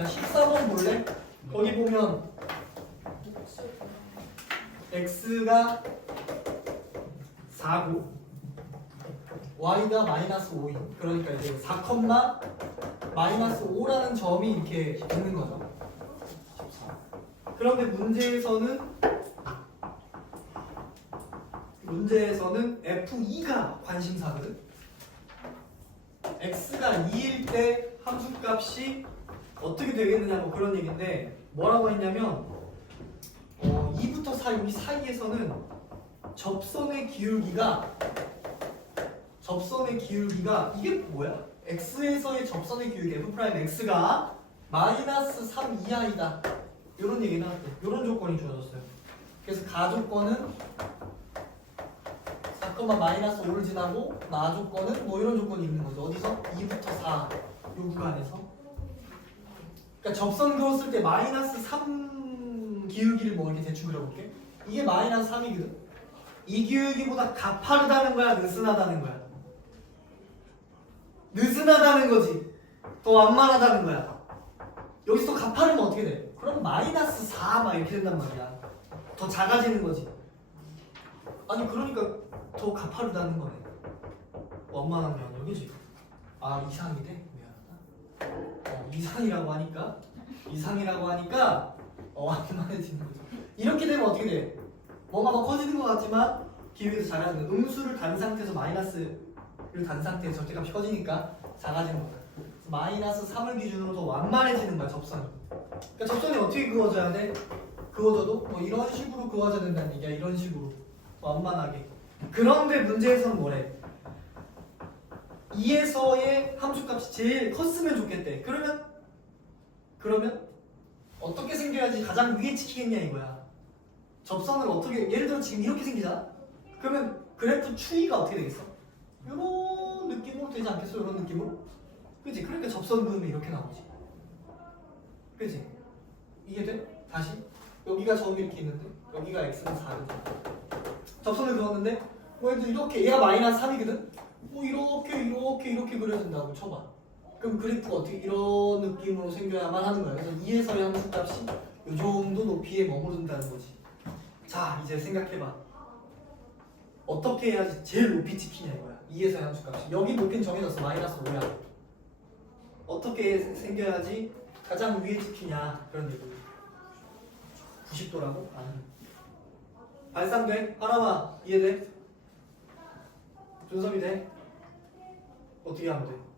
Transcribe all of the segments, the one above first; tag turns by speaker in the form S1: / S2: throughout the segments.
S1: 야 14번 볼래? 거기 보면 x가 4고 y가 마이너스 5인 그러니까 이제 4, 마이너스 5라는 점이 이렇게 있는 거죠. 그런데 문제에서는 문제에서는 F2가 관심사거든. x가 2일 때 함수값이 어떻게 되겠느냐 뭐 그런 얘기인데 뭐라고 했냐면 어, 2부터 4 여기 사이에서는 접선의 기울기가 접선의 기울기가 이게 뭐야? x에서의 접선의 기울기 f 프라임 x가 마이너스 3 이하이다. 이런 얘기 나왔대. 이런 조건이 주어졌어요. 그래서 가조건은 4, 마이너스 5를 지나고 나 조건은 뭐 이런 조건이 있는 거죠. 어디서? 2부터 4. 요 구간에서. 그러니까 접선 그었을 때 마이너스 3 기울기를 뭐 이렇게 대충 그려볼게. 이게 마이너스 3이거든. 이 기울기보다 가파르다는 거야, 느슨하다는 거야. 느슨하다는 거지. 더 완만하다는 거야. 여기서 가파르면 어떻게 돼? 그럼 마이너스 4 막 이렇게 된단 말이야. 더 작아지는 거지. 아니 그러니까 더 가파르다는 거네. 원만한 면역이지. 아 이상이 돼? 이상이라고 하니까 이상이라고 하니까 어 완만해지는 거죠. 이렇게 되면 어떻게 돼? 뭔가 더 커지는 것 같지만 기회에서 작아지는 음수를 단 상태에서 마이너스를 단 상태에서 절대값이 커지니까 작아지는 거야. 마이너스 3을 기준으로 더 완만해지는 거야 접선이. 그러니까 접선이 어떻게 그어져야 돼? 그어져도 뭐 이런 식으로 그어져야 된다는 얘기야. 이런 식으로 완만하게. 그런데 문제에서는 뭐래? 2에서의 함수값이 제일 컸으면 좋겠대. 그러면 그러면 어떻게 생겨야지 가장 위에 찍히겠냐 이거야. 접선을 어떻게 예를 들어 지금 이렇게 생기잖아. 그러면 그래프 추이가 어떻게 되겠어? 이런 느낌으로 되지 않겠어? 이런 느낌으로? 그지? 그러니까 접선 그으면 이렇게 나오지. 그지? 이게 돼? 다시 여기가 저기 이렇게 있는데 여기가 x는 4거든. 접선을 그었는데 뭐 이렇게 얘가 마이너스 3이거든. 뭐 이렇게 이렇게 이렇게 그려진다고 쳐봐. 그럼 그래프가 어떻게 이런 느낌으로 생겨야만 하는 거야. 그래서 2에서의 함수값이 이 정도 높이에 머무른다는 거지. 자 이제 생각해봐. 어떻게 해야지 제일 높이 찍히냐 이거야. 2에서의 함수값이. 여기 높이는 정해졌어. 마이너스 5야. 어떻게 생겨야지 가장 위에 찍히냐 그런 얘기. 90도라고? 아니. 발상돼? 하나만 이해돼? 준섭이 돼? 어떻게 하면 돼?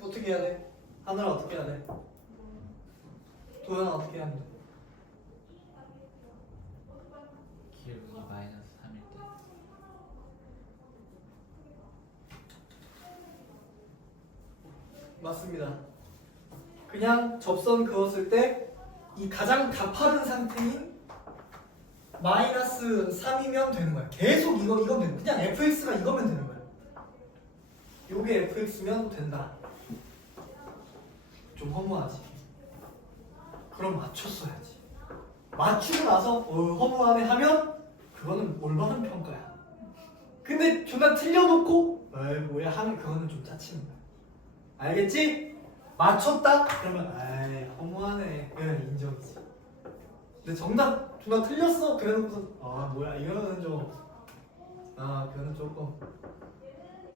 S1: 어떻게 해야 돼? 하늘아 어떻게 해야 돼? 도현아 어떻게 해야 돼?
S2: 기울기 마이너스 3일 때
S1: 맞습니다. 그냥 접선 그었을 때 이 가장 가파른 상태인 마이너스 3이면 되는 거야. 계속 이거 이거면 되는 거야. 그냥 fx가 이거면 되는 거야. 요게 fx면 된다. 좀 허무하지. 그럼 맞췄어야지. 맞추고 나서 어, 허무하네 하면 그거는 올바른 평가야. 근데 존나 틀려놓고 에이 뭐야 하면 그거는 좀 짜치는 거야. 알겠지? 맞췄다? 그러면 에이 허무하네 그냥 인정이지 근데 정답 누가 틀렸어? 그래놓고서 아 뭐야 이거는 좀 아 그거는 조금